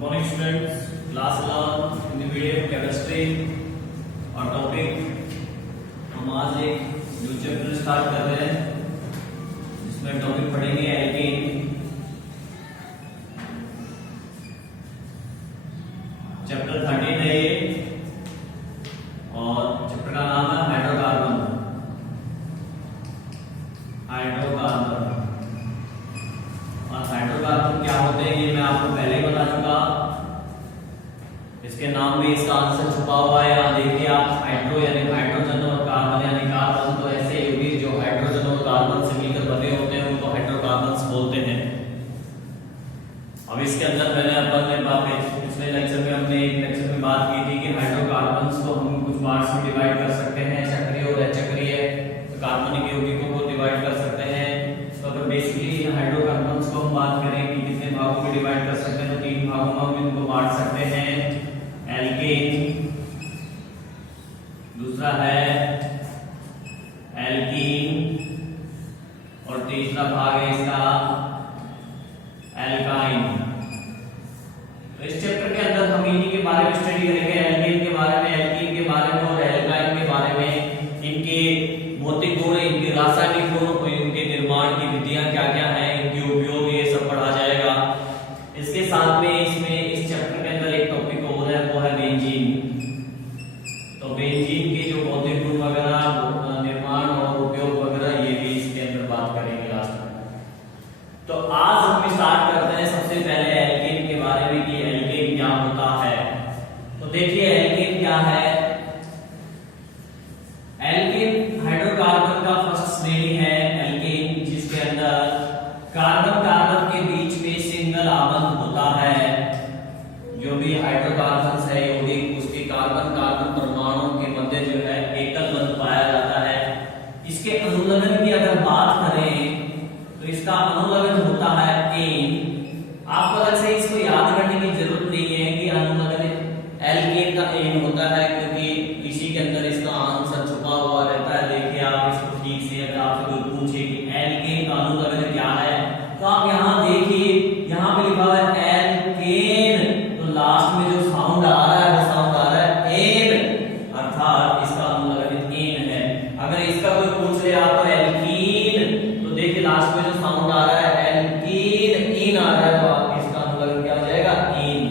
Morning students, class 11 Hindi medium chemistry और topic हम आज एक न्यू चैप्टर स्टार्ट कर रहे हैं जिसमें टॉपिक पढ़ेंगे एल्केन। चैप्टर 13 है ये और चैप्टर का नाम है हाइड्रोकार्बन। और हाइड्रोकार्बन क्या होते हैं ये मैं आपको पहले ही बता चुका। इसके नाम में इसका आंसर छुपा हुआ है। यहाँ देखिए आप, हाइड्रो यानी हाइड्रोजन और कार्बन यानी कार्बन। तो ऐसे यौगिक जो हाइड्रोजन और कार्बन से मिलकर बने होते हैं उनको हाइड्रोकार्बन्स बोलते हैं। अब इसके अंदर मैंने अपने पिछले लेक्चर में हमने एक लेक्चर में बात की थी कि हाइड्रोकार्बन्स को हम कुछ पार्ट्स में डिवाइड कर सकते हैं, सक्रिय और अचक्रिय कार्बनिक यौगिकों को डिवाइड कर सकते हैं। तो अगर बेसिकली हाइड्रोकार्बन्स को हम बात करें कि कितने भागों में डिवाइड कर सकते हैं तो 3 भागों में हम इनको बांट सकते हैं। एल्केन, दूसरा है एल्कीन और तीसरा भाग है इसका एल्काइन। तो इस चैप्टर के अंदर हम इन्हीं के बारे में स्टडी करेंगे, एल्केन के बारे में, एल्कीन के बारे में और एल्काइन के बारे में। इनके भौतिक गुण, इनके रासायनिक गुण, इनके निर्माण की विधियां क्या क्या है, इनके उपयोग, ये सब पढ़ा जाएगा। इसके साथ में इसमें इस चैप्टर के अंदर एक टॉपिक और है, वो है बेंजीन। तो बेंजीन के जो भौतिक गुण वगैरह, निर्माण और उपयोग वगैरह, ये भी इसके अंदर बात करेंगे लास्ट में। तो आज हम स्टार्ट करते हैं सबसे पहले एल्केन के बारे में कि एल्केन क्या होता है। तो देखिए एल्केन क्या है। एल्केन हाइड्रोकार्बन का फर्स्ट श्रेणी है एल्केन, जिसके अंदर कार्बन कार्बन के बीच में सिंगल आबंध होता है। जो भी हाइड्रोकार्बन है यौगिक, उसके कार्बन कार्बन परमाणुओं के मध्य जो है एकल बंध पाया जाता है। इसके अनुलग्न की अगर बात करें तो इसका अनुलग्न होता है एन। आपको अलग से इसको याद करने की जरूरत नहीं है कि अनुलग्न एल्केन का एन होता है, क्योंकि इसी के अंदर इसका आंसर छुपा हुआ रहता है। देखिए आप इसको ठीक से, अगर आपसे कोई पूछे कि एल्केन का अनुलग्न क्या है तो आप यहाँ देखिए, यहाँ पे लिखा हुआ है एल्केन, तो लास्ट में जो साउंड आ रहा है वो साउंड आ रहा है एन, अर्थात इसका अनुलग्न एन है। अगर इसका कोई पूछ ले आपको एल्कीन, तो देखिए लास्ट में जो साउंड आ रहा है एल्कीन, इन आ रहा है, तो आप इसका अनुलग्न क्या हो जाएगा इन।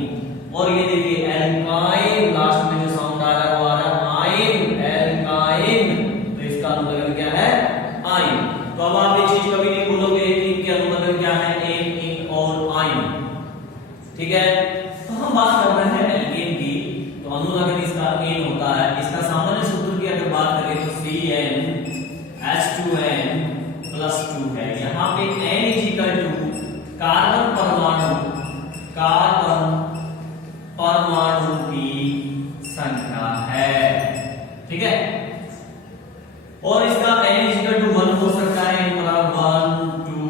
और ये देखिए एल्काइन, लास्ट में जो साउंड आ रहा है वो आ रहा है आइन, एल्काइन, तो इसका अनुलग्न क्या है आइन। तो अब आप ये चीज कभी नहीं भूलोगे कि इनके अनुलग्न क्या है, एन, इन और आइन। ठीक है, तो हम बात कर रहे हैं एल्केन की, तो अनुलग्न इसका एन होता है। इसका सामान्य सूत्र की अगर बात करें तो CnH2n+2 है। यहाँ पे n कार्बन परमाणु की संख्या है। ठीक है, और इसका n=1 हो सकता है, 1 2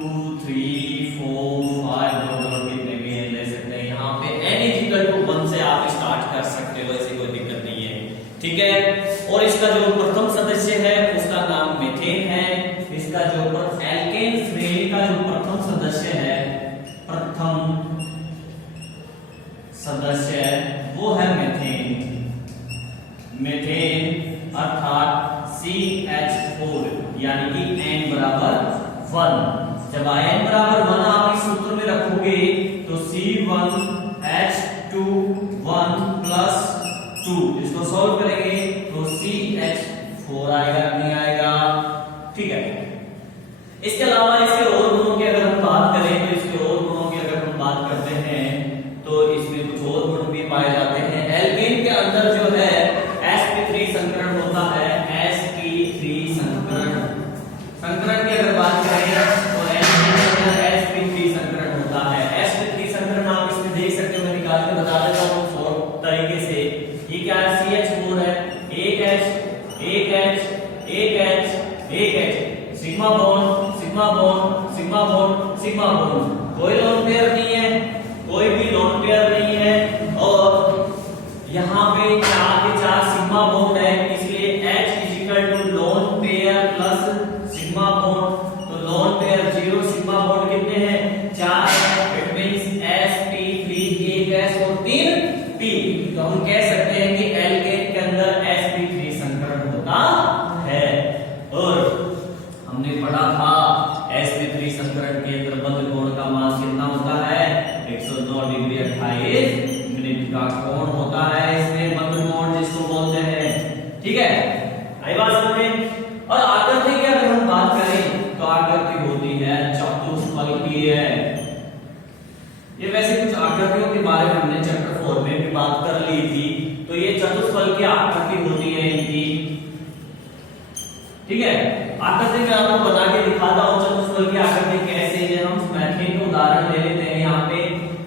3 4 5 और कितने भी n ले सकते हैं। यहाँ पे n=1 से आप स्टार्ट कर सकते हो, ऐसी कोई दिक्कत नहीं है। ठीक है, और इसका जो प्रथम सदस्य है उसका नाम मीथेन है। इसका जो एल्केन श्रेणी का जो प्रथम सदस्य है, प्रथम सदस्य वो है मीथेन। मीथेन अर्थात CH4, यानी कि n = 1। जब n = 1 आप इस सूत्र में रखोगे तो C1H2 इसको सॉल्व करेंगे तो CH4 आएगा, नहीं आएगा। ठीक है, इसके अलावा इसके और गुणों की अगर हम बात करें तो इसके और गुणों की अगर हम बात करते हैं तो इसमें कुछ और गुण भी पाए जाते हैं। एल्केन के अंदर जो है sp3 संकरण होता है। sp3 संकरण की अगर बात करें तो एल्केन के अंदर sp3 संकरण होता है। sp3 संकरण आप इसमें देख सकते हो, मैं निकाल के बता देता हूँ शॉर्ट तरीके से। ये क्या है, CH4 है, एक H, sigma bond, sigma bond, sigma bond, sigma bond. कोई लोन पेयर नहीं है, कोई भी लोन पेयर नहीं है। और यहाँ पे 4 के 4 सिग्मा बॉन्ड है, इसलिए H lone pair plus sigma bond. तो लोन पेयर 0, सिग्मा बॉन्ड कितने हैं 4, इट मींस sp3 एक S और 3 P। तो हम कह सकते हैं कि एल्केन के अंदर sp3 संकरण होता है। और हमने पढ़ा था sp3 संकरण के अंदर बंध कोण का मान कितना होता है, 109 डिग्री 28 मिनट का कोण होता है इसमें बंध कोण जिसको बोलते हैं। ठीक है, आई बात समझ में। और आकृति की अगर हम बात करें तो आकृति होती है चतुष्फलकीय। ये वैसे कुछ आकृतियों के बारे में हमने चैप्टर 4 में भी बात कर ली थी। तो ये चतुष्फलकीय आकृति होती है इनकी। ठीक है, आकृति में आपको बता के दिखाता हूं चतुष्फलकीय आकृति कैसे है। हम मीथेन का उदाहरण ले लेते हैं। यहाँ पे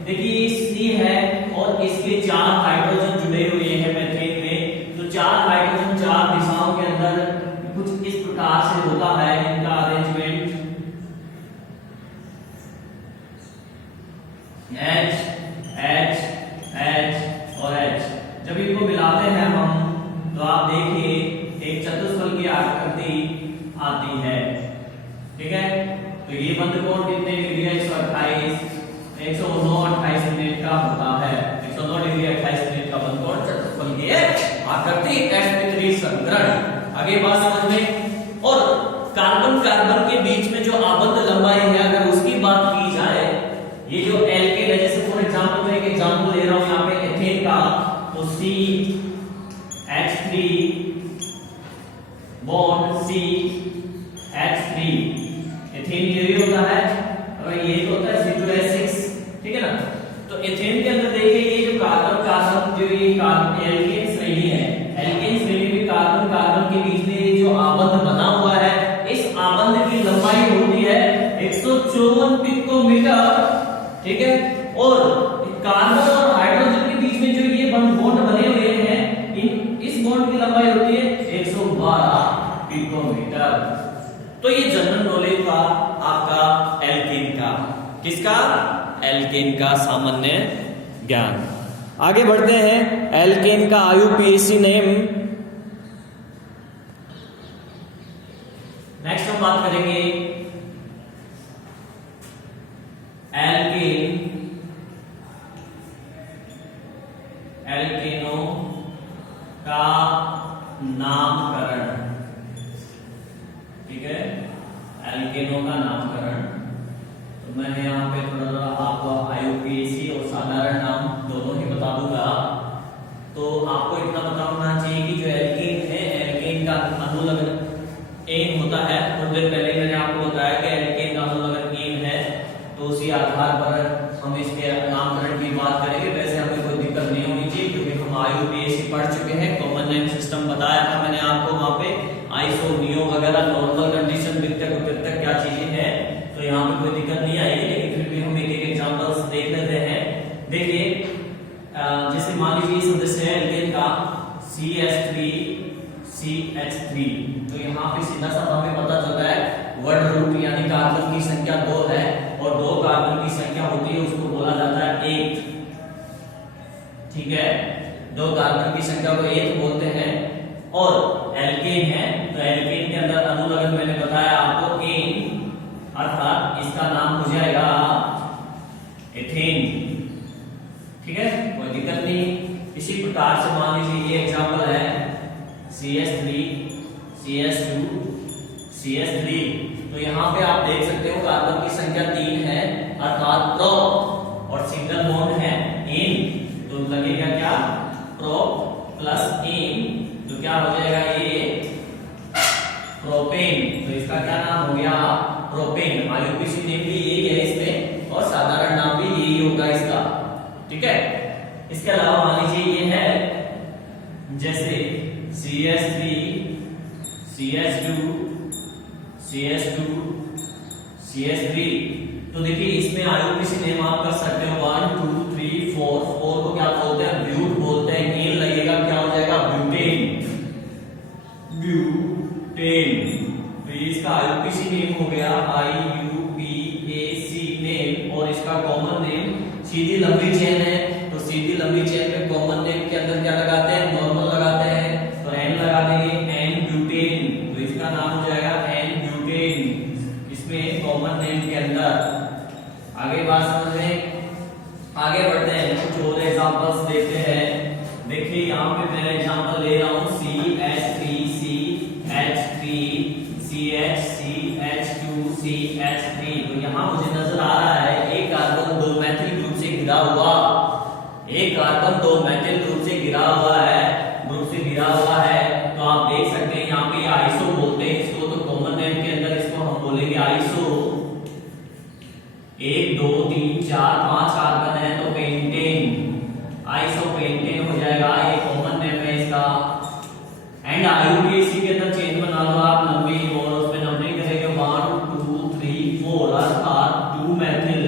देखिए C है और इसके 4 हाइड्रोजन जुड़े हुए हैं मीथेन में। तो 4 हाइड्रोजन 4 दिशाओं के अंदर कुछ इस प्रकार से होता है इनका अरेंजमेंट, H H H और H। जब इनको मिलाते हैं हम तो आप देखिए एक चतुष्फलकीय आकृति आती है। ठीक है, तो ये बंध कोण कितने डिग्री है, 109 मिनट का होता है। 109 डिग्री 28 मिनट का बंध कोण चतुष्फलकीय आकृति sp3 संकरण। आगे बात समझ में। और कार्बन कार्बन के बीच में जो आबद्ध लंबाई है अगर उसकी बात की जाए, ये जो एल्केन है, जैसे फॉर एग्जांपल मैं एक एग्जांपल ले रहा हूं यहाँ पे एथेन का, तो CH3 बॉन्ड CH3 एथेन ये भी होता है और ये तो होता है C2H6। ठीक है ना। तो एथेन के अंदर देखिए ये जो कार्बन कार्बन जो ये एल्केन श्रेणी है, एल्केन श्रेणी में कार्बन कार्बन के बीच में जो आबंध बना हुआ है, इस आबंध की लंबाई होती है 154 पिकोमीटर। ठीक है, और कार्बन और हाइड्रोजन के बीच में जो ये बॉन्ड बने हुए हैं, इस बॉन्ड की लंबाई होती है 112 पिकोमीटर। तो ये जनरल नॉलेज था आपका एल्केन का, किसका, एल्केन का सामान्य ज्ञान। आगे बढ़ते हैं। एल्केन का IUPAC नेम। नेक्स्ट हम बात करेंगे एल्केन, एल्केनों का नामकरण। ठीक है, एल्केनों का नामकरण। तो मैं यहाँ पे थोड़ा आपको IUPAC और साधारण नाम दोनों ही बता दूंगा। तो आपको इतना पता होना चाहिए कि जो एल्केन है, एल्केन का अनुलग्न एन होता है। थोड़ी देर पहले मैंने आपको बताया कि एल्केन का अनुलग्न एन है, तो उसी आधार पर हम इसके नामकरण की बात करेंगे। वैसे हमें कोई दिक्कत नहीं होनी चाहिए क्योंकि हम IUPAC पढ़ चुके हैं। कॉमन नेम सिस्टम बताया था मैंने आपको, वहां पे आइसो नियो वगैरह नॉर्मल कंडीशन वितक उत्तक क्या चीजें हैं, तो यहाँ पे कोई दिक्कत नहीं आएगी। लेकिन फिर भी हम एक एक एग्जांपल्स देख लेते हैं। देखिए जैसे मान लीजिए सदस्य है एल्केन का CH3 CH3, तो यहाँ पे सीधा सा हमें पता चलता है वर्ड रूट यानी कार्बन की संख्या 2 है और 2 कार्बन की संख्या होती है उसको बोला जाता है 8। ठीक है, 2 कार्बन की संख्या को 8 बोलते हैं। और एल्केन है तो एल्केन के अंदर अनुलग्न मैंने बताया आपको एन, अर्थात इसका नाम हो जाएगा एथेन। ठीक है, कोई दिक्कत नहीं। इसी प्रकार से मान लीजिए ये एग्जांपल है CH3 CH2 CH3, तो यहाँ पे आप देख सकते हो कार्बन की संख्या 3 है अर्थात प्रो, और सिंगल बॉन्ड है इन, तो लगेगा क्या, प्रो प्लस इन, तो क्या हो जाएगा ये प्रोपेन। तो इसका क्या नाम हो गया, प्रोपेन। IUPAC नेम भी यही है इसमें और साधारण नाम भी यही होगा इसका। ठीक है, इसके अलावा मान लीजिए ये है जैसे CH3 CH2 CH2 CH3, तो देखिए इसमें IUPAC नेम आप कर सकते हो 1 2 3 4। 4 को क्या बोलते हैं, ब्यूट बोलते हैं। एन लगेगा क्या हो जाएगा, ब्यूटेन, ब्यूटेन। तो ये इसका IUPAC नेम हो गया IUPAC नेम, और इसका कॉमन नेम सीधी लंबी चेन है, तो सीधी लंबी चेन में कॉमन नेम के अंदर क्या लगाते हैं, नॉर्मल लगाते हैं, तो एन लगा देंगे एन ब्यूटेन, तो इसका नाम हो जाएगा एन ब्यूटेन इसमें कॉमन नेम के अंदर। आगे बात समझ में, आगे बढ़ते हैं कुछ और एग्जांपल्स देखते हैं। देखिए यहाँ पे मैं एग्जांपल ले रहा हूँ CH3CH3CH2CH3। तो यहाँ मुझे नजर आ रहा है एक कार्बन दो मैथिल ग्रुप से घिरा हुआ, एक कार्बन दो मैथिल ग्रुप से घिरा हुआ है, तो आप देख सकते हैं यहाँ पे आइसो बोलते हैं इसको, तो कॉमन नेम के अंदर इसको हम बोलेंगे आइसो। 1 2 3 4 5 कार्बन है तो पेंटेन, आइसो पेंटेन हो जाएगा, ये कॉमन नेम है इसका। एंड IUPAC के अंदर चेन बना लो आप लंबी, और उसमें नंबरिंग करेंगे 1 2 3 4 अर्थात 2 मैथिल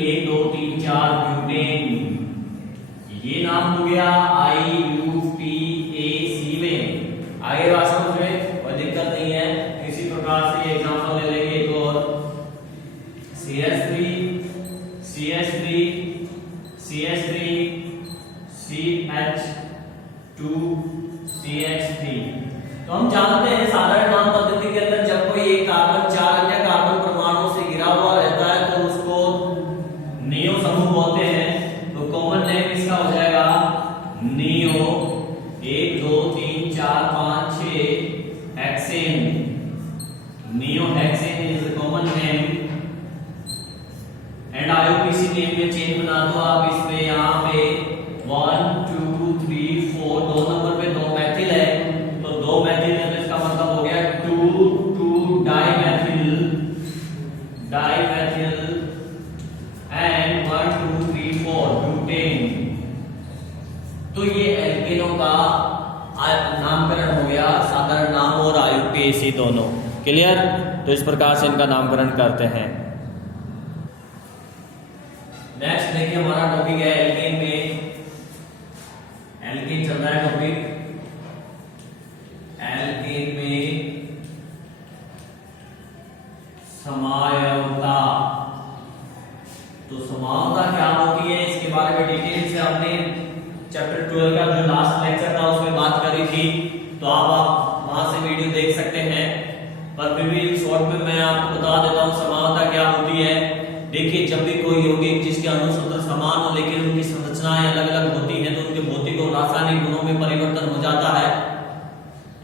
1 2 3 4 ब्यूटेन। ये नाम हो गया IUPAC में। आगे बात समझ में कोई दिक्कत नहीं है। इसी प्रकार से ये एग्जांपल ले लेंगे एक और CH3 CH2 CH3। तो हम जानते हैं साधारण नाम पद्धति के अंदर जब कोई एक कार्बन 4 अन्य कार्बन परमाणुओं से घिरा हुआ रहता है तो उसको नियो समूह बोलते हैं। तो कॉमन नेम इसका हो जाएगा neo. 1 2 3 4 5 6 hexane, neo hexane is the common name. And IUPAC name में चेन बना दो आप इसमें, यहाँ पे 1 2 3 4 दो नंबर पे 2 मैथिल है, तो 2 मैथिल है तो इसका मतलब हो गया 2 डाइमेथिल एंड 1 2 3 4 ब्यूटेन। तो ये एल्केनों का नामकरण हो गया, साधारण नाम और IUPAC दोनों। क्लियर? तो इस प्रकार से इनका नामकरण करते हैं। नेक्स्ट देखिए हमारा टॉपिक है एल्केन में, एल्केन चल रहा है टॉपिक। एल्केन में समायवता। तो समायवता क्या होती है इसके बारे में डिटेल से हमने चैप्टर 12 का जो लास्ट लेक्चर था उसमें बात करी थी, तो आप वहां से वीडियो देख सकते हैं। पर फिर भी शॉर्ट में मैं आपको बता देता हूँ समायवता क्या होती है। देखिए जब भी कोई यौगिक जिसके अणु सूत्र समान हो लेकिन उनकी संरचनाएं अलग अलग होती हैं तो उनके भौतिक और रासायनिक गुणों में परिवर्तन हो जाता है।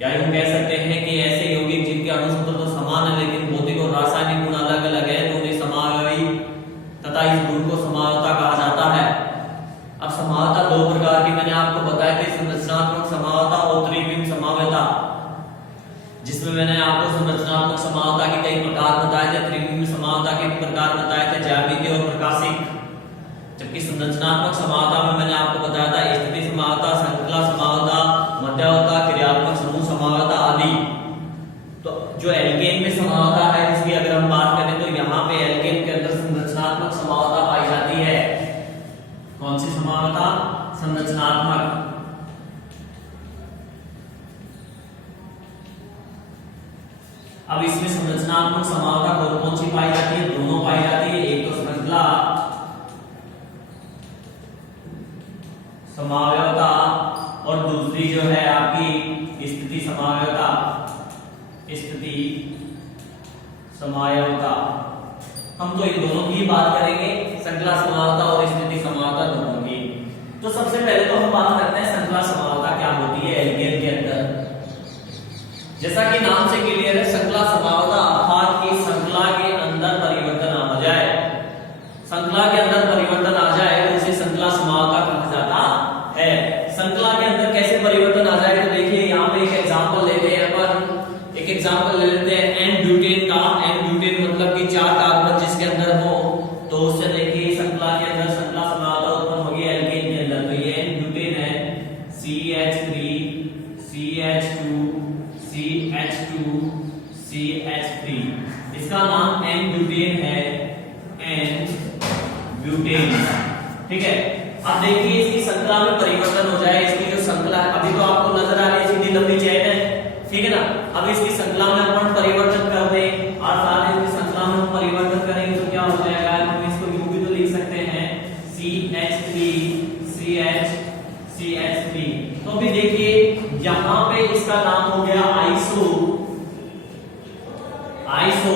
या यूं कह सकते हैं कि ऐसे यौगिक जिनके अणु सूत्र तो समान है लेकिन भौतिक और रासायनिक गुण अलग अलग है तो उन्हें समावयवी तथा इस गुण को समावयवता कहा जाता है। अब समावयवता दो प्रकार की मैंने आपको बताया थी, संरचनात्मक समावयवता और त्रिविम समावयवता, जिसमें मैंने आपको संरचनात्मक समावयवता के कई प्रकार बताए थे, त्रिविम समावयवता के प्रकार बताए थे, ज्यामितीय और प्रकाशिक। जबकि संरचनात्मक समावयवता में मैंने आपको बताया था स्थिति समावयवता, श्रृंखला समावयवता, मध्यावयवता, क्रियात्मक समूह समावयवता आदि। तो जो एल्केन में समावयवता है जिसकी अगर हम बात करें तो यहाँ पे एल्केन के अंदर संरचनात्मक समावयवता पाई जाती है। कौन सी समावयवता? संरचनात्मक। अब इसमें संरचनात्मक समावयवता कौन सी पाई जाती है? दोनों पाई जाती है, एक तो श्रृंखला समावयवता और दूसरी जो है आपकी स्थिति समावयवता। स्थिति समावयवता हम तो इन दोनों की बात करेंगे, श्रृंखला समावयवता और स्थिति समावयवता दोनों की। तो सबसे पहले तो हम बात करते हैं श्रृंखला समावयवता क्या होती है एल्केन के अंदर। जैसा कि नाम से क्लियर है, श्रृंखला समावयवता अर्थात कि श्रृंखला के अंदर परिवर्तन आ जाए, श्रृंखला के अंदर परिवर्तन आ जाए तो उसे श्रृंखला समावयवता कहा जाता है। श्रृंखला के अंदर कैसे परिवर्तन आ जाए तो देखिए यहाँ पे एक एग्जांपल लेते हैं अपन, एक एग्जांपल ले लेते हैं एन ब्यूटेन का। एन ब्यूटेन मतलब कि 4 कार्बन जिसके अंदर हो, तो उससे देखिए श्रृंखला के अंदर श्रृंखला समावयवता उत्पन्न होगी एल्केन के अंदर। तो ये एन ब्यूटेन है, CH3 CH2 CH2 CH3, इसका नाम एन ब्यूटेन है, एन ब्यूटेन। ठीक है, अब देखिए इसकी श्रृंखला में परिवर्तन हो जाए, इसकी जो श्रृंखला है अभी तो आपको नजर आ रही है सीधी लंबी चेन है, ठीक है ना। अब इसकी श्रृंखला में अपन परिवर्तन कर दें और साथ ही इसकी श्रृंखला में परिवर्तन करेंगे तो क्या हो जाएगा? हम इसको यूं भी तो लिख सकते हैं CH3 CH3। तो अभी देखिए यहाँ पे इसका नाम हो गया आइसो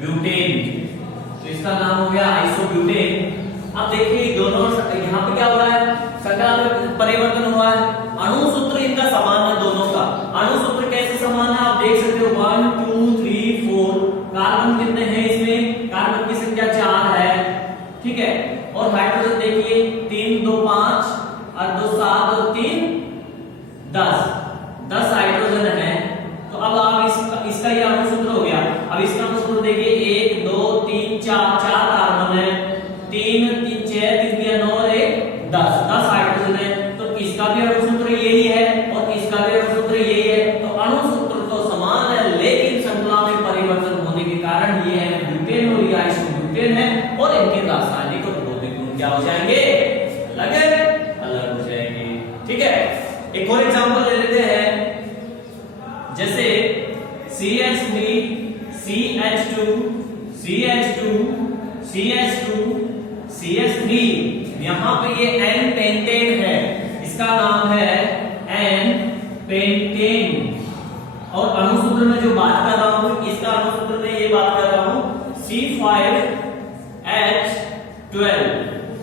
ब्यूटेन। तो इसका इसका नाम हो गया आइसोब्यूटेन। अब देखिए दोनों यहाँ पे क्या हो रहा है, संख्या में परिवर्तन हुआ है। अणु सूत्र इनका समान है दोनों का। अणु सूत्र कैसे समान है आप देख सकते हो, 1 2 3 4। कार्बन कितने हैं इसमें, कार्बन की संख्या 4 है, ठीक है। और हाइड्रोजन देखिए 3 2 5 और 2 7 और 3 10 हाइड्रोजन है। तो अब आप इसका ये अणु सूत्र हो गया। अब इसका अणु सूत्र देखिए 1 2 3 4 कार्बन है, 3 3 6 3 दिया 9 और 1 10 हाइड्रोजन है। तो इसका भी अणु सूत्र यही है और इसका भी अणु सूत्र यही है। तो अणु सूत्र तो समान है, लेकिन श्रृंखला में परिवर्तन होने के कारण ये है ब्यूटेन और ये आइसोब्यूटेन है, और इनके रासायनिक और भौतिक गुण क्या हो जाएंगे, अलग हो जाएंगे, ठीक है। एक और एग्जांपल ले लेते हैं, जैसे CH3 CH2 CH2 CH2 CH3। यहां पे ये N पेंटेन है, इसका नाम है N पेंटेन। और अणु सूत्र में जो बात कर रहा हूं, इसका अणु सूत्र में ये बात कर रहा हूं C5H12,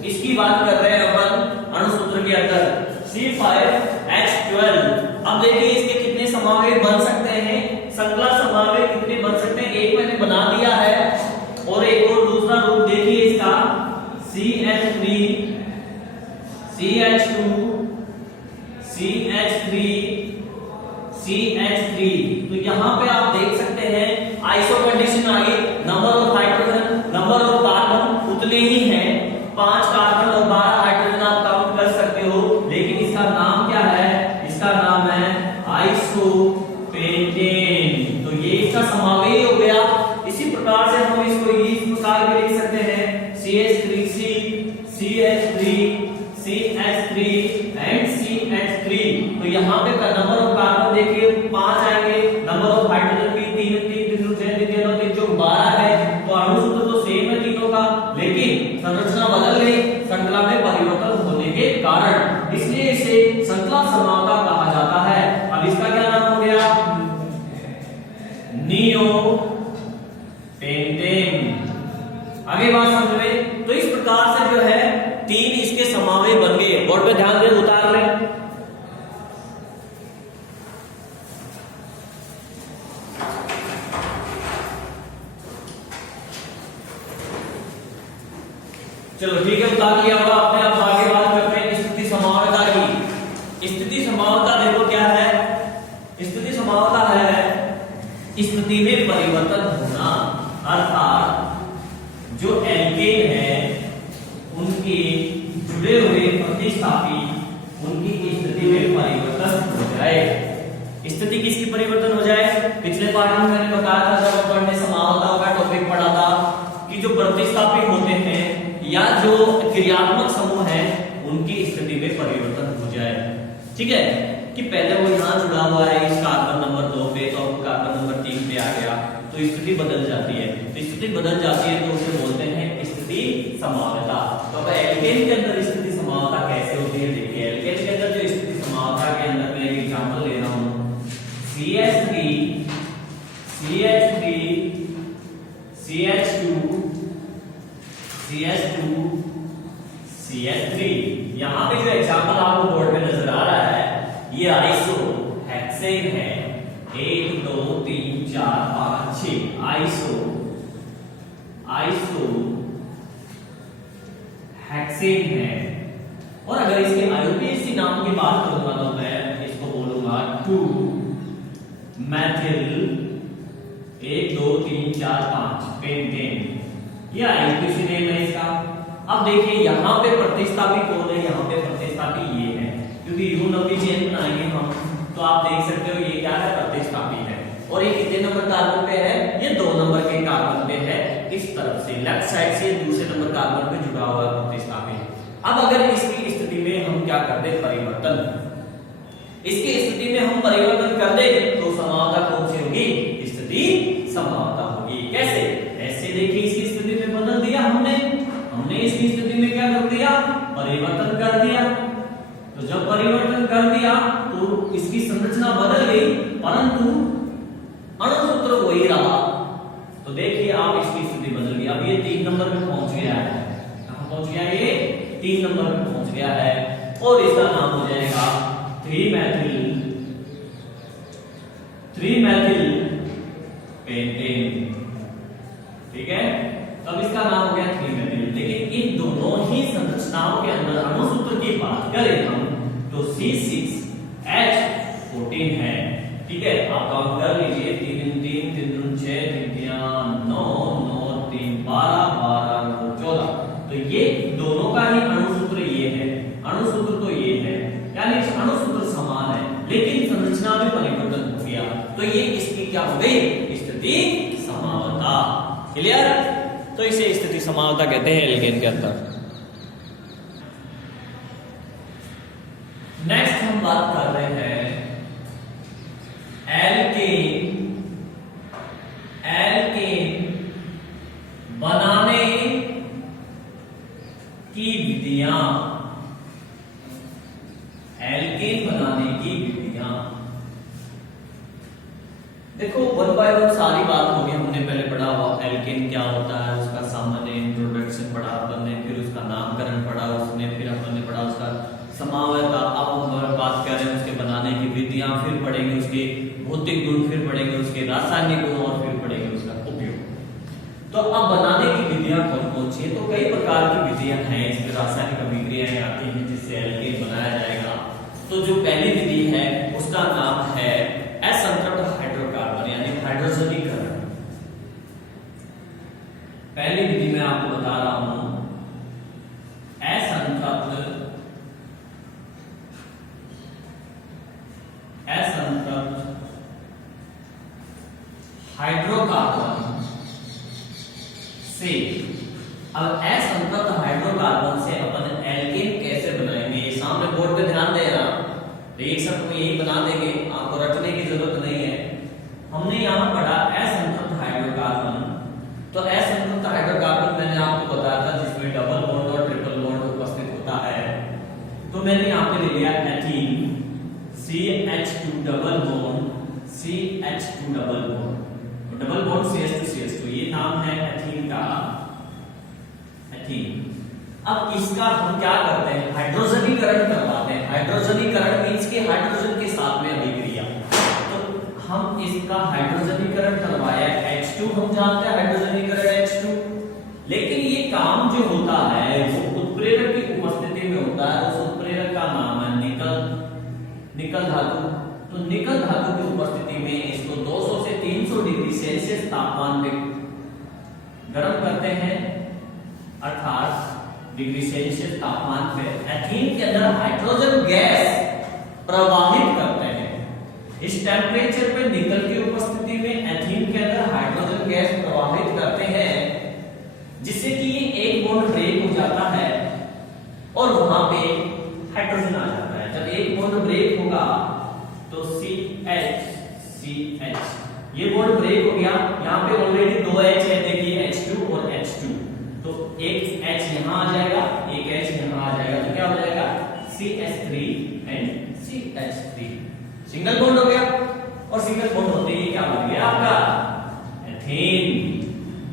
इसकी बात कर रहे हैं अपन अणु सूत्र के अंदर C5H12। अब देखिए इसके कितने समावेश बन सकते हैं, श्रृंखला समावेश कितने बन सकते हैं, एक मैंने बना दिया है, और एक और दूसरा रूप देखिए इसका CH3 CH2 CH3 CH3। तो यहां पे आप देख सकते हैं आइसो कंडीशन आ गई, number of hydrogen number of carbon उतने ही हैं, 5 कार्बन और 12 हाइड्रोजन आप काउंट कर सकते हो, लेकिन इसका नाम क्या है, इसका नाम है आइसोपेंटेन। तो ये इसका समावेश हो गया। इसी प्रकार से हम इसको इस प्रकार भी लिख सकते हैं CH3C CH3 CH3 and CH3। तो यहाँ पे नंबर ऑफ कार्बन देखिए 5 आएंगे, नंबर ऑफ हाइड्रोजन भी 3 3 जो 12 है। तो अणु सूत्र तो सेम है तीनों का, लेकिन संरचना बदल गई श्रृंखला में परिवर्तन होने के कारण, इसलिए इसे श्रृंखला समानता कहा जाता है। अब इसका क्या नाम हो गया, नियो पेंटेन। आगे बात समझ में। तो इस प्रकार से जो है 3 इसके समावेश बन गए। बोर्ड पे ध्यान दे, उतार लें। चलो ठीक है, उतार लिया होगा आपने। अब आगे बात करते हैं स्थिति समावता की। स्थिति समावता देखो क्या है, स्थिति समावता है स्थिति में परिवर्तन होना, अर्थात जो एल्केन है उनके जुड़े हुए प्रतिस्थापी उनकी स्थिति में परिवर्तन हो जाए। स्थिति किसकी परिवर्तन हो जाए, पिछले पाठ में मैंने बताया था जब अपन ने समावता का टॉपिक पढ़ा था कि जो प्रतिस्थापी होते हैं या जो क्रियात्मक समूह है उनकी स्थिति में परिवर्तन हो जाए, ठीक है। कि पहले वो यहाँ जुड़ा हुआ है इस कार्बन नंबर 2 पे, तो अब कार्बन नंबर 3 पे आ गया, तो स्थिति बदल जाती है। तो स्थिति बदल जाती है तो उसे बोलते हैं स्थिति समावता। तो अब एल्केन के अंदर स्थिति समावता कैसे होती है, देखिए एल्केन के अंदर जो स्थिति समावता के अंदर मैं एक एग्जांपल ले रहा हूँ, CH3 CH3 CH2 CH2 CH3। यहाँ पे जो एग्जांपल आपको बोर्ड पे नजर आ रहा है ये आइसो हेक्सेन है, 1 2 3 4 5 6 आइसो हेक्सेन है। और अगर इसके आईयूपीएसी नाम की बात करूंगा तो मैं इसको बोलूंगा 2 मेथिल 1 2 3 4 5 पेंटेन, ये आईयूपीएसी नेम है इसका। अब देखिए यहाँ पे प्रतिस्थापी कौन है, यहाँ पे प्रतिस्थापी ये है, क्योंकि यू नंबर चेन बनाएंगे हम, तो आप देख सकते हो ये क्या है, प्रतिस्थापी है। और ये कितने नंबर कार्बन पे है, ये 2 नंबर के कार्बन पे है, इस तरफ से लेफ्ट साइड से दूसरे नंबर कार्बन पे जुड़ा हुआ प्रतिस्थापी। अब अगर इसकी स्थिति में हम क्या कर दे, परिवर्तन, इसकी स्थिति में हम परिवर्तन कर दे तो समावता कौन सी होगी, स्थिति समावता होगी। कैसे, ऐसे देखिए इसकी स्थिति में बदल दिया हमने इसकी स्थिति में क्या कर दिया, परिवर्तन कर दिया। तो जब परिवर्तन कर दिया तो इसकी संरचना बदल गई, परंतु अणु सूत्र वही रहा। तो देखिए आप इसकी स्थिति बदल गई। अब ये 3 नंबर पे पहुंच गया है। कहां पहुंच गया? ये 3 नंबर पे पहुंच गया है और इसका नाम हो जाएगा 3 मेथिल पेंटेन। ठीक है, तब इसका नाम हो गया 3 मेथिल। लेकिन इन दोनों ही संरचनाओं के अंदर अणुसूत्र की बात करें हम तो C6H14 है। ठीक है, आप काउंट कर लीजिए, 3 3 3 3 6 3 3 9 9 3 12 12 9 14। तो ये दोनों का ही अणुसूत्र ये है, अणुसूत्र तो ये है, यानी अणुसूत्र समान है लेकिन संरचना में परिवर्तन हो गया। तो ये इसकी क्या हो गई? स्थिति समावता। क्लियर? तो इसे स्थिति समावता कहते हैं एल्केन के अंदर। नेक्स्ट हम बात कर रहे हैं एल्केन बनाने की विधियां। एल्केन बनाने की विधियां देखो, 1 बाय 1 सारी बात होगी। हमने पहले पढ़ा हुआ एल्केन क्या होता है, उसका सामान्य इंट्रोडक्शन पढ़ा अपन ने, फिर उसका नामकरण पढ़ा उसने, फिर अपन ने पढ़ा उसका समावता। अब हम बात कर रहे हैं उसके बनाने की विधियां, फिर पढ़ेंगे उसके भौतिक गुण, फिर पढ़ेंगे उसके रासायनिक गुण और फिर पढ़ेंगे उसका उपयोग। तो अब बनाने की विधियां कौन कौन सी है? तो कई प्रकार की विधियां हैं, इसमें रासायनिक अभिक्रियाएं आती हैं जिससे एल्केन बनाया जाएगा। तो जो पहली विधि है उसका नाम है असंतृप्त हाइड्रोकार्बन यानी हाइड्रोजनीकरण। पहली विधि मैं आपको बता रहा हूं, असंतृप्त हाइड्रोकार्बन से। अब असंतृप्त हाइड्रोकार्बन से अपन एल्केन कैसे बनाएंगे? ये सामने बोर्ड पे ध्यान देना, रिएक्शन में यही बना देंगे, आपको रटने की जरूरत नहीं है। हमने यहां पढ़ा असंतृप्त हाइड्रोकार्बन। तो असंतृप्त हाइड्रोकार्बन मैंने आपको बताया था जिसमें डबल बॉन्ड और ट्रिपल बॉन्ड उपस्थित होता है। तो मैंने यहां पे ले लिया ethene, CH2 double bond, CH2 double bond, double bond CH2 ये नाम है एथीन का, एथीन। अब इसका हम क्या करते हैं? हाइड्रोजनीकरण करवाते हैं। हाइड्रोजनीकरण मींस कि हाइड्रोजन के साथ में अभिक्रिया। तो हम इसका हाइड्रोजनीकरण करवाया H2, हम जानते हैं हाइड्रोजनीकरण H2। लेकिन ये काम जो होता है वो उत्प्रेरक की उपस्थिति में होता है। उस उत्प्रेरक का नाम है निकल धातु। तो निकल धातु की उपस्थिति में इसको 200 से 300 डिग्री सेल्सियस तापमान पे गर्म करते हैं, अर्थात डिग्री सेल्सियस तापमान पे एथीन के अंदर हाइड्रोजन गैस प्रवाहित करते हैं। इस टेम्परेचर पे निकल की उपस्थिति में एथीन के अंदर हाइड्रोजन गैस प्रवाहित करते हैं, जिससे कि ये एक बॉन्ड ब्रेक हो जाता है और वहां पे हाइड्रोजन आ जाता है। जब एक बॉन्ड ब्रेक होगा तो CH ये बॉन्ड ब्रेक हो गया। यहाँ पे ऑलरेडी 2 H है, देखिए H2 और H2। तो एक H यहाँ आ जाएगा, एक H यहाँ आ जाएगा, तो क्या हो जाएगा? CH3 and CH3, single bond हो गया। और सिंगल बॉन्ड होते ही क्या बन गया आपका? एथेन।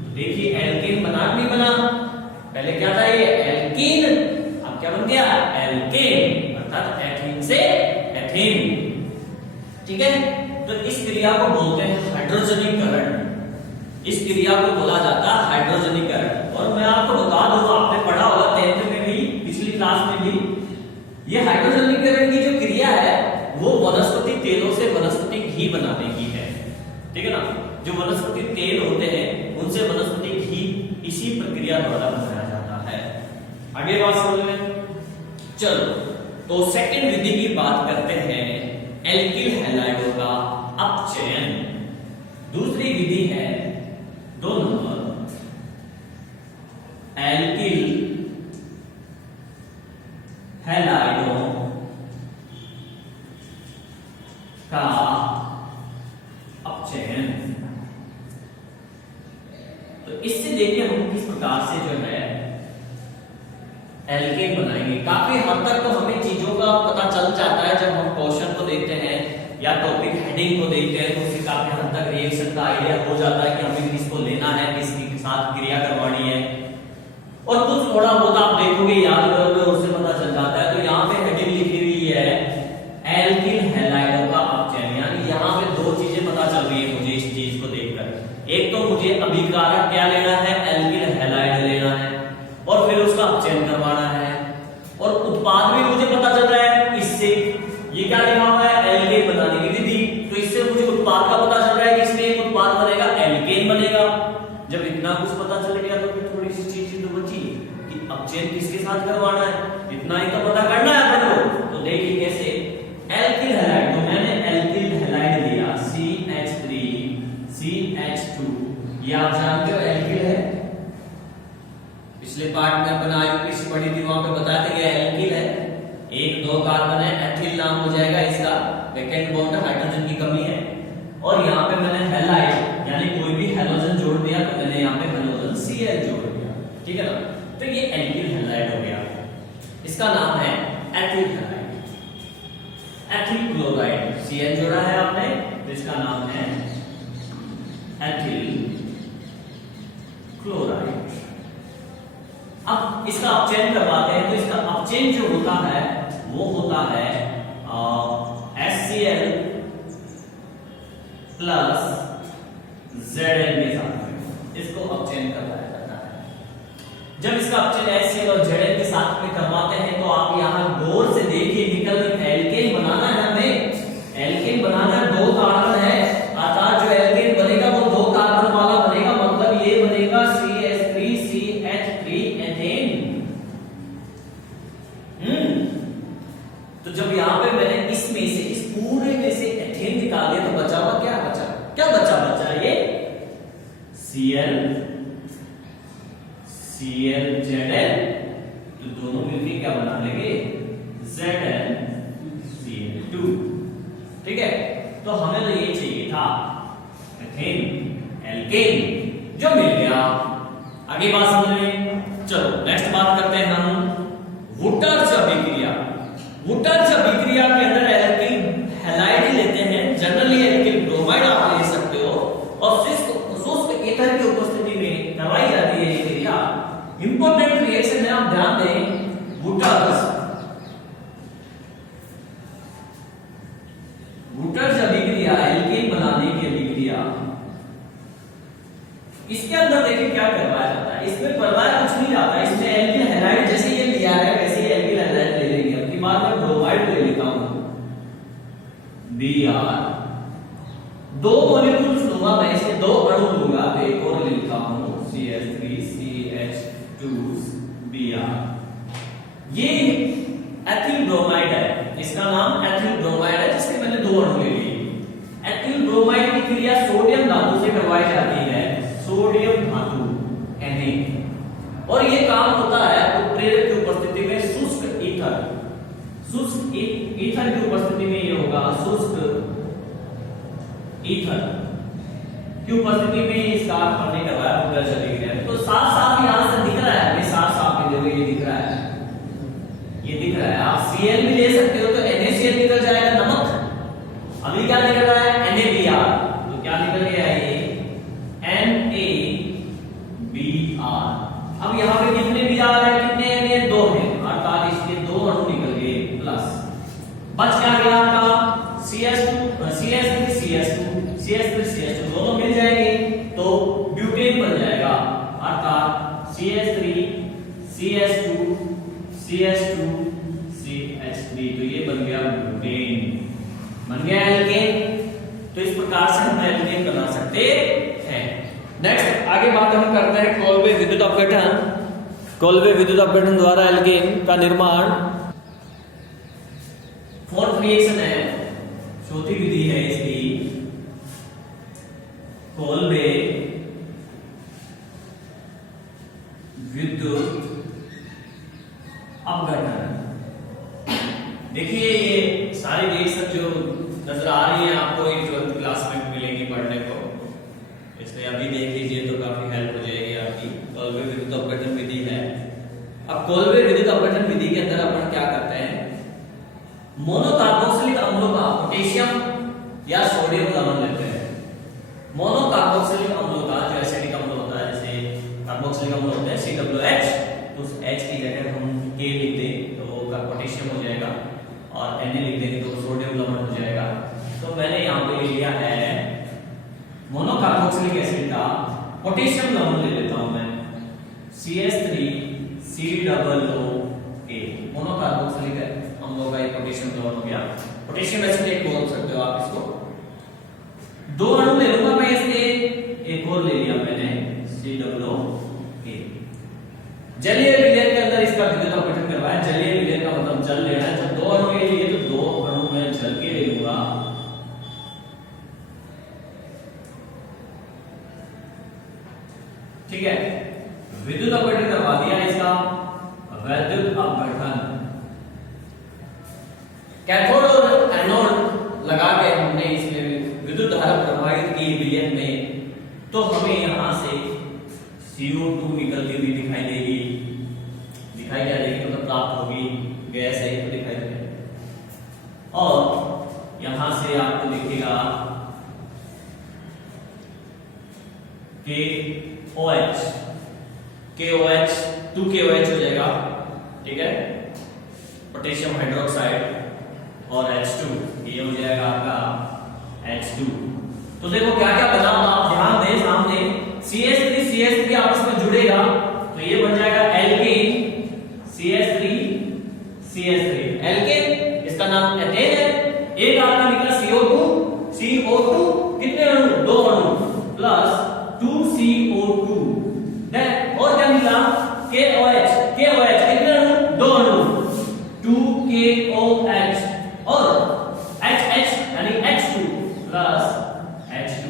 तो देखिए एल्केन बना नहीं बना? पहले क्या था ये? एल्कीन। अब क्या बन गया? एल्केन, अर्थात एथीन से एथेन। ठीक है, तो इस क्रिया को बोलते हैं हाइड्रोजनीकरण। इस क्रिया को बोला जाता है हाइड्रोजनीकरण। और मैं आपको बता दूं, आपने पढ़ा होगा 10th में भी, पिछली क्लास में भी, ये हाइड्रोजनीकरण की जो क्रिया है वो वनस्पति तेलों से वनस्पति घी बनाने की है। ठीक है ना? जो वनस्पति तेल होते हैं उनसे वनस्पति घी इसी प्रक्रिया द्वारा बनाया जाता है। आगे बात समझ में? चलो, तो सेकंड विधि की बात करते हैं, एल्किल हैलाइडों का अपचयन। दूसरी विधि है 2 नंबर, एल्किल हैलाइडों का अपचयन। तो इससे देखिए हम किस प्रकार से जो है एल्केन बनाएंगे। काफी हद तक तो हमें चीजों का पता चल जाता है जब हम क्वेश्चन को देखते हैं या टॉपिक हेडिंग को देखते हैं, तो उससे काफी हद तक रिएक्शन का आइडिया हो जाता है कि हमें किसको लेना है, किसके साथ क्रिया करवानी और कुछ थोड़ा बहुत आप देखोगे याद करोगे उससे पता चल जाता है। तो यहाँ पे हेडिंग लिखी हुई है एल्किल हैलाइडों का अपचयन, यानी यहाँ पे दो चीजें पता चल रही है मुझे इस चीज को देखकर। एक तो मुझे अभिकारक क्या लेना है, एल्किल हैलाइड लेना है, और फिर उसका अपचयन करवाना है, और उत्पाद भी मुझे पता चल रहा है इससे। ये क्या लिखा हुआ है, एल्केन बनाने की विधि, तो इससे मुझे उत्पाद का पता चल रहा है कि इसमें एक उत्पाद बनेगा, एल्केन बनेगा। जब इतना कुछ पता चल गया तो फिर थोड़ी सी चीज तो बची कि अपचयन किसके साथ करवाना है, इतना ही तो पता करना है अपन को। तो देखिए कैसे, एल्किल हैलाइड, तो मैंने एल्किल हैलाइड लिया CH3 CH2, ये आप जानते हो एल्किल है, पिछले पार्ट में अपन आईयूपीएसी पढ़ी थी, वहां पे बताया गया एल्किल है, 1-2 कार्बन है, एथिल नाम हो जाएगा इसका, वैकेंट बॉन्ड हाइड्रोजन की कमी है। और यहाँ पे मैंने हैलाइड यानी कोई भी हैलोजन जोड़ दिया, तो मैंने यहाँ पे हैलोजन Cl जोड़ दिया, ठीक है ना। तो ये एल्किल हैलाइड हो गया, इसका नाम है ethyl halide. Ethyl chloride Cl जोड़ा है आपने, तो इसका नाम है एथिल क्लोराइड। अब इसका अपचयन करवाते हैं, तो इसका अपचयन जो होता है वो होता है HCl प्लस Zn के साथ में, इसको अपचयन करवाया जाता है। जब इसका अपचयन HCl और Zn के साथ में करवाते हैं तो आप यहां गौर से देखिए, निकल एल्केन बनाना है हमें, एल्केन बनाना है, 2 कार्बन है, अर्थात जो एल्केन बनेगा वो 2 कार्बन वाला बनेगा, मतलब ये बनेगा CH3CH3 एथेन। तो जब यहां पे मैंने इसमें से, इस पूरे में से एथेन निकाल दिया, तो बचा हुआ क्या बचा, क्या बचा ये Cl Zn, तो दोनों मिलकर क्या बना लेंगे, ZnCl2, ठीक है। तो हमें तो ये चाहिए था एथेन एल्केन, जो मिल गया। आगे बात समझ में, चलो नेक्स्ट बात करते हैं हम वुटर्स अभिक्रिया। वुटर्स अभिक्रिया के अंदर एल्किल हैलाइड लेते हैं, जनरली एल्किल ब्रोमाइड आप ले सकते हो, और शुष्क ईथर की उपस्थिति में करवाई जाती है ये क्रिया। इंपॉर्टेंट रिएक्शन है, आप ध्यान दें, वुटर्स अभिक्रिया, एल्केन बनाने की अभिक्रिया, इसके अंदर देखिए क्या करवाया जाता है, इसमें करवाया कुछ नहीं जाता, इसमें एल्किल हैलाइड जैसे ये लिया है वैसे ही एल्किल हैलाइड ले लेंगे। अब की बात में ब्रोमाइड ले लेता हूं, Br, 2 मॉलिक्यूल्स लूंगा मैं, इसके 2 अणु लूंगा, तो एक और लिखता हूं CH3CH2Br। ये एथिल ब्रोमाइड है, इसका नाम एथिल ब्रोमाइड है, जिसके मैंने 2 अणु ले लिए। एथिल ब्रोमाइड की क्रिया सोडियम धातु से करवाई जाती है, सोडियम धातु Na, और ये काम होता है उत्प्रेरक की उपस्थिति में शुष्क ईथर, शुष्क ईथर की उपस्थिति में ये होगा, शुष्क ईथर की उपस्थिति में इसका हमने करवाया वुटर्स अभिक्रिया। तो साफ-साफ यहां से दिख रहा है, ये साफ-साफ देखो, ये दिख रहा है, ये दिख रहा है। आप Cl भी ले सकते हो, तो NaCl निकल जाएगा, नमक। अभी क्या निकल रहा है, NaBr, तो क्या निकल गया ये NaBr। अब यहाँ पे कितने Br है, कितने Na, 2 है, अर्थात इसके 2 अणु निकल गए, प्लस बच क्या गया आपका CH3CH2 दोनों मिल जाएंगे तो ब्यूटेन बन जाएगा, अर्थात CH3CH2 CH2CH3, तो ये बन गया ब्यूटेन, बन गया एल्केन। तो इस प्रकार से हम एल्केन बना सकते हैं। नेक्स्ट आगे बात हम करते हैं कोल्बे विद्युत अपघटन। कोल्बे विद्युत अपघटन द्वारा एल्केन का निर्माण, 4th रिएक्शन है, 4थी विधि है इसकी, कोल्बे विद्युत अपघटन। देखिए ये सारी रिएक्शन जो नजर आ रही है आपको, एक 12th क्लास में मिलेगी पढ़ने को, इसलिए अभी देख लीजिए तो काफी हेल्प हो जाएगी आपकी। कोल्बे विद्युत अपघटन विधि है। अब कोल्बे विद्युत अपघटन विधि के अंदर अपन क्या करते हैं, मोनोकार्बोक्सिलिक अम्लों का पोटेशियम या सोडियम लवण लेते हैं। मोनोकार्बोक्सिलिक अम्लों का जो एसिडिक अम्ल होता है, जैसे कार्बोक्सिलिक अम्ल होते हैं COH, तो उस H की जगह हम K लिख दें तो वो पोटेशियम हो जाएगा और Na लिख देंगे तो सोडियम लवण हो जाएगा। तो मैंने यहाँ पे ले लिया है मोनोकार्बोक्सिलिक एसिड का पोटेशियम लवण ले लेता हूं मैं CH3COOA मोनोकार्बोक्सिलिक अम्लों का एक पोटेशियम लवण हो गया। पोटेशियम एसिड एक बोल सकते हो आप इसको। दो अणु ले लूंगा मैं इसके, एक और ले लिया मैंने COOA। जलीय विलयन के अंदर इसका विद्युत अपघटन करवाया। जलीय विलयन का मतलब जल लेना है। जब दो अणु ले लिए तो दो अणु में जल के ले लूंगा। ठीक है, विद्युत अपघटन करवा दिया इसका। विद्युत अपघटन कैथोड और एनोड लगा के हमने इसमें विद्युत धारा प्रवाहित की विलयन में, तो हमें यहां से CO2 निकलती हुई दिखाई देगी। दिखाई क्या देगी मतलब प्राप्त होगी, गैस है तो दिखाई देगी। और यहां से आपको दिखेगा KOH 2KOH हो जाएगा। ठीक है, पोटेशियम हाइड्रोक्साइड और H2 ये हो जाएगा आपका H2। तो देखो क्या क्या बना, आप ध्यान दें सामने CH3 आपस में जुड़ेगा तो ये बन जाएगा एल्केन CH3 एल्केन, इसका नाम एथेन है। एक आपका निकला CO2 कितने अणु, दो अणु प्लस 2CO2 और क्या निकला KOH कितने अणु, दो अणु 2KOH और HH यानी H2 प्लस H2।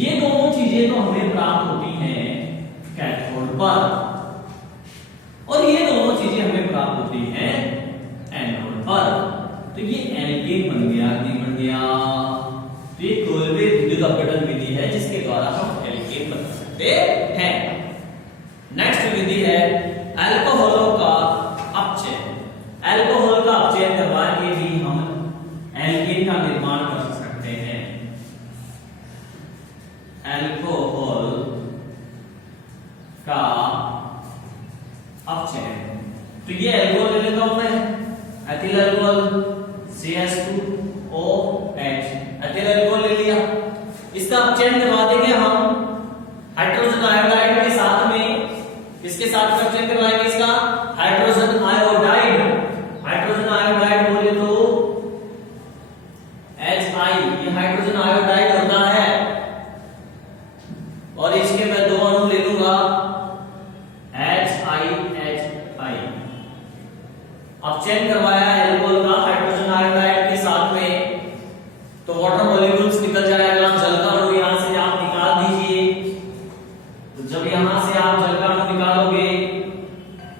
ये दोनों चीजें तो हमें प्राप्त होती हैं कैथोड पर और ये दोनों चीजें हमें प्राप्त होती हैं एनोड पर। तो ये एल्केन बन गया, नहीं बन गया। तो ये कोलबे विद्युत अपघटन विधि है जिसके द्वारा हम एल्केन बना सकते हैं। नेक्स्ट विधि है अल्कोहलों का अपचयन। अल्कोहल का अपचयन करवा के भी हम एल्केन का निर्माण कर सकते हैं। अल्कोहल का अपचयन, तो ये अल्कोहल ले लेता हूं मैं, ethyl alcohol CH2OH ethyl alcohol ले लिया। इसका अपचयन करवा देंगे हम हाइड्रोजन आयोडाइड के साथ में। किसके साथ अपचयन करवाएंगे इसका, हाइड्रोजन आयोडाइड। हाइड्रोजन आयोडाइड बोले तो HI, ये हाइड्रोजन आयोडाइड होता है और इसके मैं दो अणु ले लूंगा HI। अपचयन करवाया एल्कोहल का हाइड्रोजन आयोडाइड के साथ में, तो वाटर मॉलिक्यूल्स निकल जाएगा। जल का अणु यहां से आप निकाल दीजिए। तो जब यहां से आप जल का अणु निकालोगे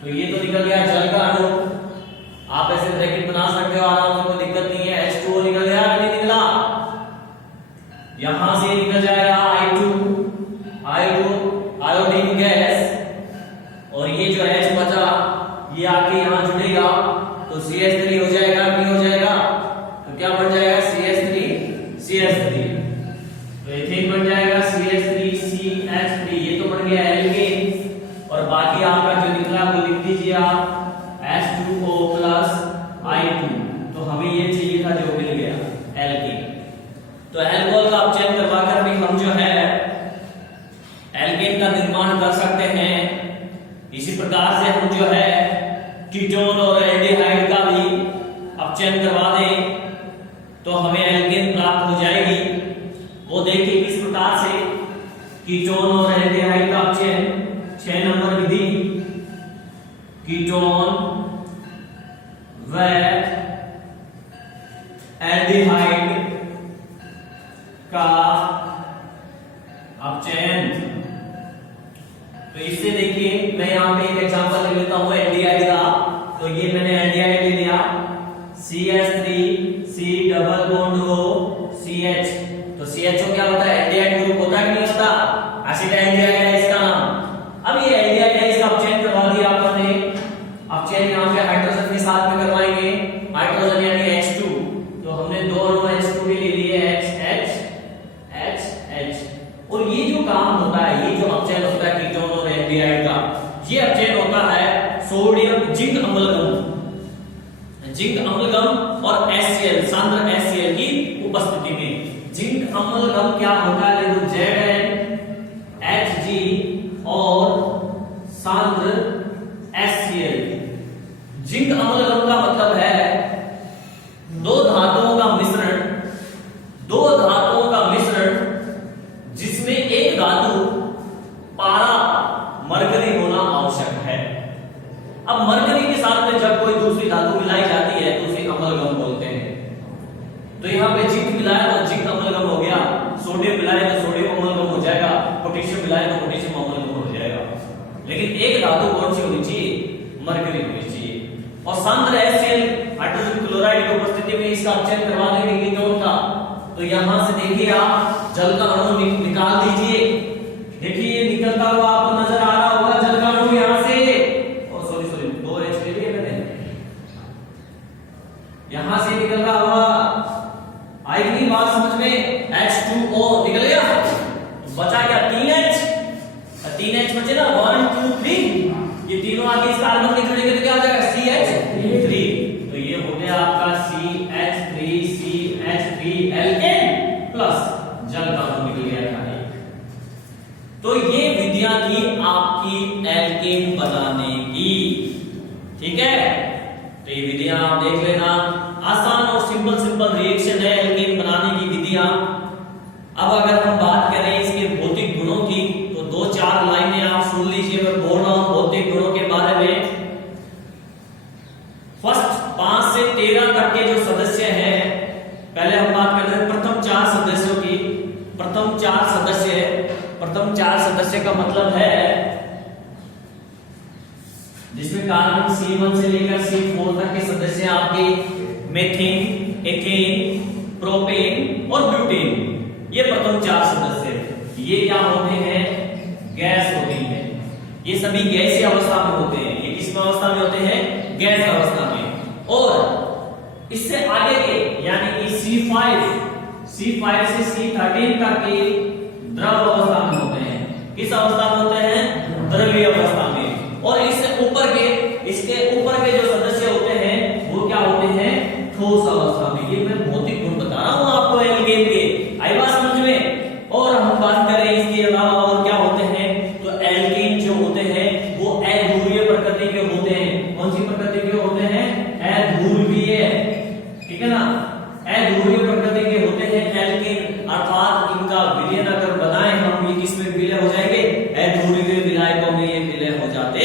तो ये तो निकल गया जल का अणु। आप ऐसे ब्रैकेट बना सकते हो आराम से, कोई दिक्कत नहीं है। H2O निकल गया, नहीं निकला, यहां से निकल जाएगा I2 आयोडीन गैस और ये जो H बचा ये आके यहां जुड़ेगा तो CH3 हो जाएगा, नहीं हो जाएगा तो क्या बन जाएगा CH3। तो एथेन बन जाएगा CH3CH3, ये तो बन गया एल्केन। और बाकी आपका जो निकला वो लिख दीजिए आप H2O प्लस I2। तो हमें ये चाहिए था जो मिल गया एल्केन। तो अल्कोहल का अपचयन करवाकर भी हम जो है एल्केन का निर्माण कर सकते हैं। इसी प्रकार से हम जो है कीटोन और एल्डिहाइड का भी अपचयन करवा दें तो हमें एल्केन प्राप्त हो जाएगी। वो देखिए किस प्रकार से कीटोन और एल्डिहाइड का अपचयन। 6 नंबर विधि, कीटोन व एल्डिहाइड का अपचयन। तो इससे देखिए मैं यहाँ पे एक एग्जांपल ले लेता हूँ एल्डिहाइड का। तो ये मैंने एल्डिहाइड ले लिया CH3C double bond O CH। तो CHO क्या होता है, एल्डिहाइड ग्रुप होता है कि नहीं होता, एसिड एल्डिहाइड है इसका नाम। अब ये एल्डिहाइड है, इसका अपचयन करवा दिया आपने। अपचयन यहाँ पे हाइड्रोजन के साथ में करवाएंगे, हाइड्रोजन यानी H2। तो हमने दो अणु H2 के ले लिए HH। और ये जो काम होता है, ये जो अपचयन होता है कीटोन और एल्डिहाइड का, ये अपचयन होता सोडियम जिंक अम्लगम और HCl सांद्र HCl की उपस्थिति में। जिंक अम्लगम क्या होता है, देखो ZnHg और सांद्र HCl। जिंक अम्लगम का मतलब है दो धातुओं का मिश्रण जिसमें एक धातु पारा मरकरी होना आवश्यक है। अब मरकरी के साथ में जब कोई दूसरी धातु मिलाई जाती है तो उसे अम्लगम बोलते हैं। तो यहाँ पे जिंक मिलाया तो जिंक अम्लगम हो गया, सोडियम मिलाया तो सोडियम अम्लगम हो जाएगा, पोटेशियम मिलाया तो पोटेशियम अम्लगम हो जाएगा। लेकिन एक धातु कौन सी होनी चाहिए, मरकरी होनी चाहिए। और सांद्र HCl हाइड्रोजन क्लोराइड की उपस्थिति में इसका अपचयन करवा देंगे कीटोन का। तो यहां से देखिए आप जल का अणु निकाल दीजिए। देखिए निकलता हुआ आपको नजर आ रहा होगा जल का अणु यहां से, सॉरी 2H ले लिया मैंने, यहां से निकल रहा हुआ, आई नहीं बात समझ में, H2O निकल गया, बचा क्या 3H बचे ना 1 2 3, ये तीनों आगे इस कार्बन के जुड़ेंगे तो क्या आ जाएगा CH3। तो ये हो गया आपका CH3 एल्केन प्लस जल का अणु निकल गया था। तो ये विधियां थी आपकी एल्केन बनाने की, ठीक है। तो ये विधियां आप देख लेना, आसान और सिंपल रिएक्शन है एल्केन बनाने की विधियां। अब अगर हम बात करें इसके भौतिक गुणों की तो 2-4 लाइनें आप सुन लीजिए, मैं बोल रहा हूं भौतिक गुणों के बारे में। फर्स्ट 5 से 13 तक के जो सदस्य हैं, पहले हम बात कर रहे हैं प्रथम 4 सदस्यों की। प्रथम 4 सदस्य का मतलब है जिसमें कार्बन C1 से लेकर C4 तक के सदस्य आपके मीथेन, एथेन, प्रोपेन और ब्यूटेन, ये प्रथम 4 सदस्य। ये क्या होते हैं, गैस होती है। ये सभी गैसीय अवस्था में होते हैं। ये किस अवस्था में होते हैं, गैस अवस्था में। और इससे आगे के यानी कि C5 से C13 तक के द्रव अवस्था में होते हैं। किस अवस्था में होते हैं, द्रवीय अवस्था में। और इसके ऊपर के जो सदस्य होते हैं वो क्या होते हैं, ठोस अवस्था में। ये मैं भौतिक गुण बता रहा हूं आपको एल्केन के, आई बात समझ में। और हम बात करें इसके अलावा और क्या होते हैं, तो एल्केन जो होते हैं वो अध्रुवीय प्रकृति के होते हैं। कौन सी प्रकृति के होते हैं, अध्रुवीय, ठीक है ना, अध्रुवीय प्रकृति के होते हैं एल्केन। अर्थात इनका विलयन अगर बनाए हम, ये किसमें विलय हो जाएंगे, अध्रुवीय विलायकों में ये विलय हो जाते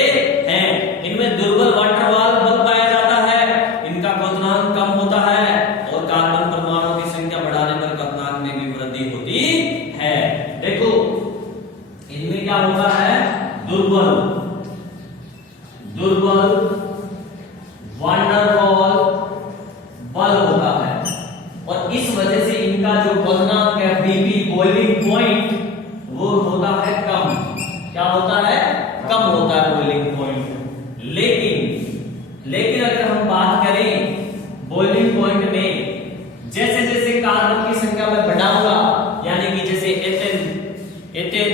हैं। इनमें दुर्बल वाटर वॉल बल पाया जाता है, इनका क्वथनांक कम होता है और कार्बन परमाणुओं की संख्या बढ़ाने पर क्वथनांक में भी वृद्धि होती है। देखो इनमें क्या होता है, दुर्बल वांडरवॉल बल होता है। और इस वजह से इनका जो क्वथनांक है बीपी बॉइलिंग पॉइंट वो होता है कम। क्या होता है, कम होता है बॉइलिंग पॉइंट। लेकिन अगर हम बात करें बॉइलिंग पॉइंट में, जैसे जैसे कार्बन की संख्या में बढ़ाऊंगा, यानी कि जैसे ethane,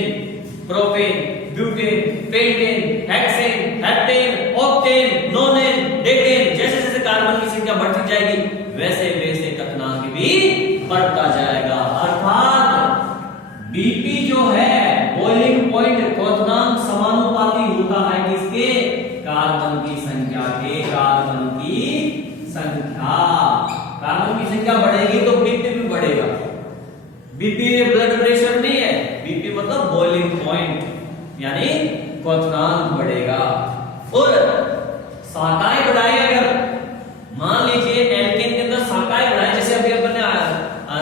propane, butane, pentane, hexane, heptane, octane, नोनेन, decane, जैसे जैसे कार्बन की संख्या बढ़ती जाएगी वैसे वैसे क्वथनांक भी बढ़ता जाएगा। अर्थात बीपी जो है बॉइलिंग पॉइंट क्वथनांक समानुपाती होता है किसके, कार्बन की संख्या के। कार्बन की संख्या बढ़ेगी तो बीपी भी बढ़ेगा। बीपी ब्लड प्रेशर नहीं है, बीपी मतलब बॉइलिंग पॉइंट यानी क्वथनांक बढ़ेगा। और शाखाएं बढ़ाए, अगर मान लीजिए एल्केन के अंदर शाखाएं बढ़ाए, जैसे अभी अपन ने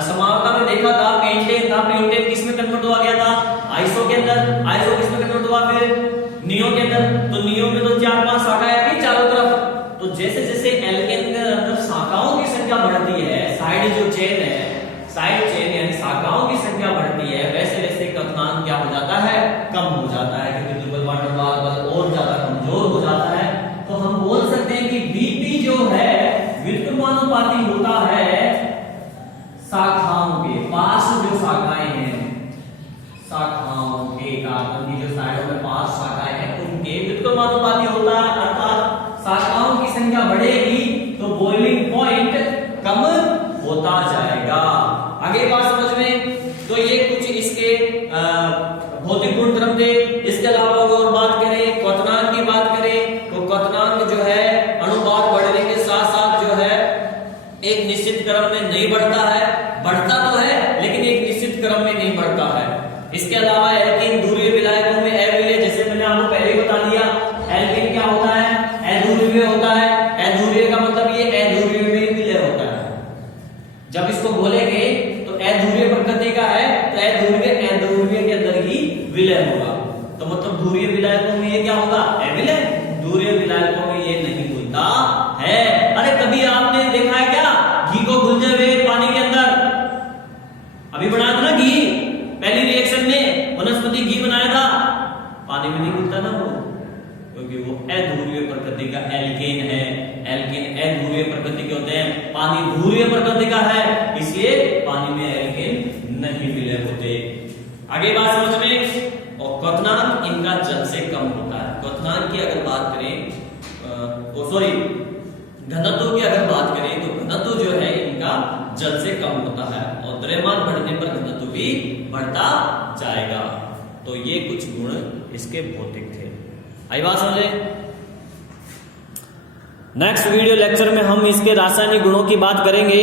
समावता में देखा था, पेंटेन था, पेंटेन किसमें कन्वर्ट हुआ गया था, आइसो के अंदर, आइसो किसमें कन्वर्ट हुआ, फिर नियो के अंदर। तो नियो में तो 4-5 शाखाएं आ गई चारों तरफ। तो जैसे जैसे एल्केन के अंदर शाखाओं की संख्या बढ़ती है, साइड जो चेन है, साइड चेन यानी शाखाओं की संख्या बढ़ती है, वैसे वैसे क्वथनांक क्या हो जाता है, कम हो जाता है, क्योंकि दुर्बल वाटर बल और ज्यादा कमजोर हो जाता है। तो हम बोल सकते हैं कि बीपी जो है व्युत्क्रमानुपाती होता है शाखाओं के, पास जो शाखाएं हैं, शाखाओं के, कार्बन की जो साइडों में 5 शाखाएं हैं उनके व्युत्क्रमानुपाती होता है। अर्थात ध्रुवीय प्रकृति का एल्केन है। एल्केन एन ध्रुवीय प्रकृति के होते हैं, पानी ध्रुवीय प्रकृति का है, इसलिए पानी में एल्केन नहीं विलय होते। आगे बात समझ में। और क्वथनांक इनका जल से कम होता है। क्वथनांक की अगर बात करें, घनत्व की अगर बात करें तो घनत्व जो है इनका जल से कम होता है और द्रव्यमान बढ़ने पर घनत्व भी बढ़ता जाएगा। तो ये कुछ गुण इसके भौतिक थे। आई बात समझे। नेक्स्ट वीडियो लेक्चर में हम इसके रासायनिक गुणों की बात करेंगे।